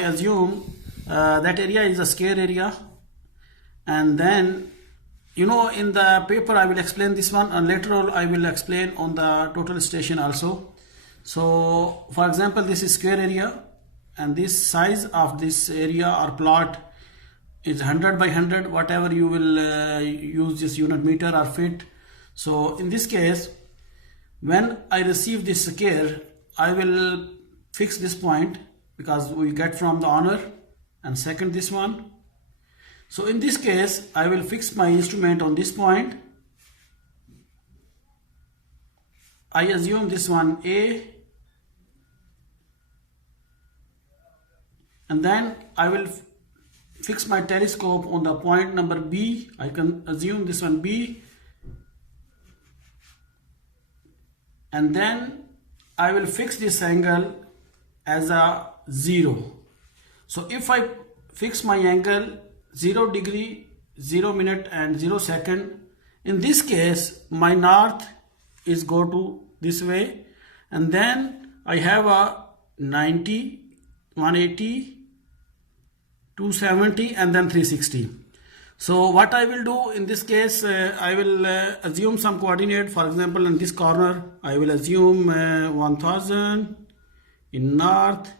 assume that area is a square area, and then in the paper I will explain this one, and later on I will explain on the total station also. So for example, this is square area, and this size of this area or plot is 100 by 100, whatever you will use this unit meter or feet. So in this case, when I receive this square, I will fix this point because we get from the owner, and second this one. So in this case, I will fix my instrument on this point. I assume this one A, and then I will fix my telescope on the point number B. I can assume this one B, and then I will fix this angle as a 0. So if I fix my angle 0 degree, 0 minute and 0 second, in this case my north is go to this way, and then I have a 90, 180, 270 and then 360. So what I will do in this case, I will assume some coordinate. For example, in this corner I will assume 1000, in north,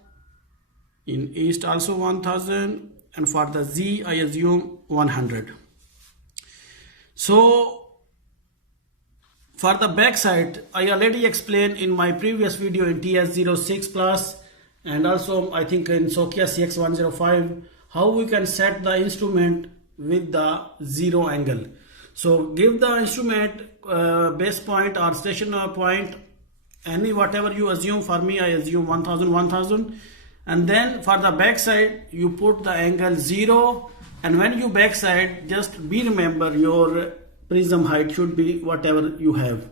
in east also 1000, and for the Z I assume 100. So for the back side, I already explained in my previous video in TS06 Plus, and also I think in Sokia CX105, how we can set the instrument with the 0 angle. So give the instrument base point or station point, any whatever you assume. For me I assume 1000, 1000, and then for the back side you put the angle 0, and when you back side, just be remember your prism height should be whatever you have.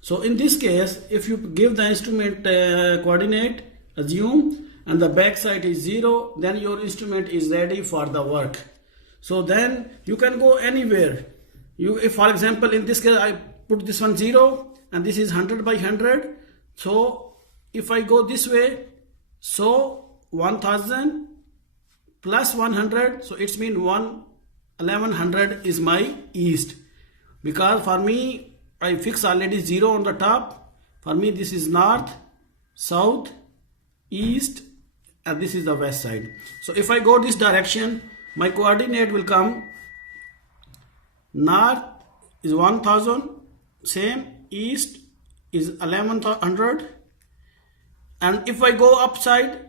So in this case, if you give the instrument coordinate, assume, and the back side is 0, then your instrument is ready for the work. So then you can go anywhere. If for example in this case I put this one 0 and this is 100 by 100, so if I go this way, so 1000 plus 100, so it's mean 1100 is my east, because for me I fix already 0 on the top. For me this is north, south, east, and this is the west side. So if I go this direction, my coordinate will come north is 1000, same, east is 1100, and if I go upside,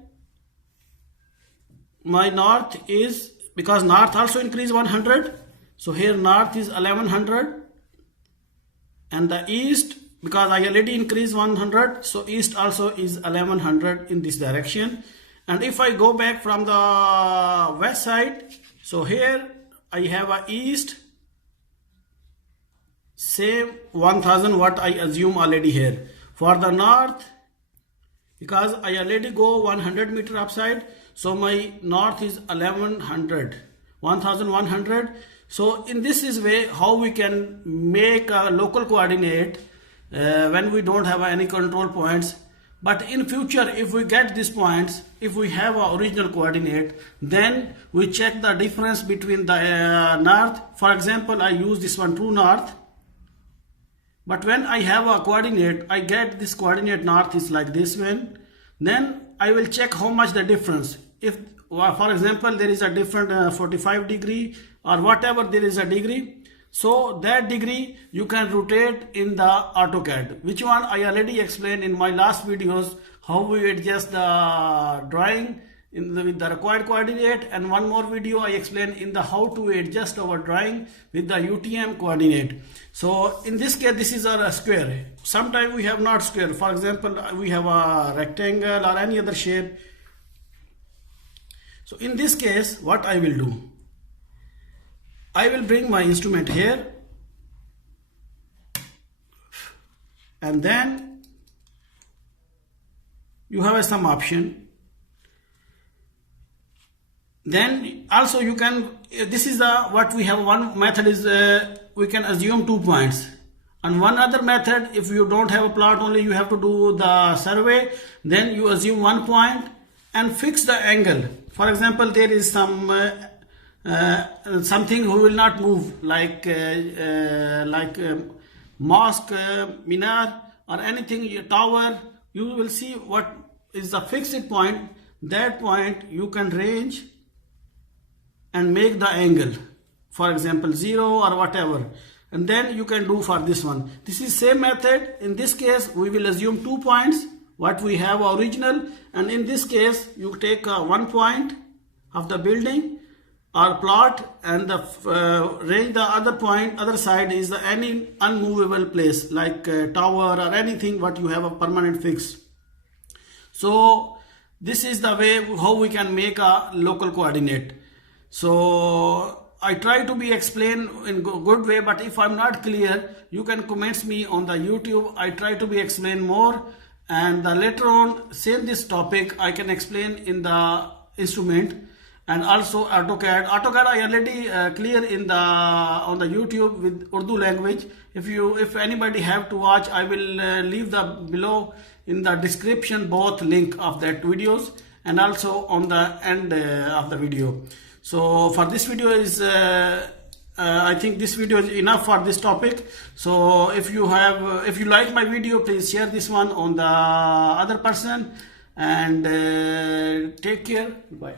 my north is, because north also increase 100, so here north is 1100, and the east, because I already increased 100, so east also is 1100 in this direction. And if I go back from the west side, so here I have a east, same 1000 what I assume already here. For the north, because I already go 100 meter upside, so my north is 1100, 1100. So in this is way how we can make a local coordinate when we don't have any control points. But in future, if we get these points, if we have our original coordinate, then we check the difference between the north. For example, I use this one true north, but when I have a coordinate, I get this coordinate north is like this one, then I will check how much the difference. If for example there is a different 45 degree or whatever there is a degree, so that degree you can rotate in the AutoCAD. Which one I already explained in my last videos, how we adjust the drawing with the required coordinate, and one more video I explained in the how to adjust our drawing with the UTM coordinate. So in this case, this is a square. Sometimes we have not square. For example, we have a rectangle or any other shape. So in this case, what I will do, I will bring my instrument here, and then you have some option. Then also you can, this is the what we have. One method is we can assume 2 points, and one other method, if you don't have a plot, only you have to do the survey, then you assume 1 point and fix the angle. for example, there is something who will not move, like mosque, minar, or anything, tower. You will see what is the fixed point. That point you can range and make the angle, for example 0 or whatever, and then you can do for this one. This is same method. In this case we will assume 2 points what we have original, and in this case you take 1 point of the building or plot, and the range the other point, other side is the any unmovable place like tower or anything what you have a permanent fix. So this is the way how we can make a local coordinate. So I try to be explained in good way, but if I'm not clear, you can comment me on the YouTube. I try to be explain more, and later on same this topic I can explain in the instrument and also AutoCAD. AutoCAD I already clear in the on the YouTube with Urdu language. If anybody have to watch, I will leave the below in the description both link of that videos and also on the end of the video. So for this video is I think this video is enough for this topic. So if you like my video, please share this one on the other person, and take care. Bye.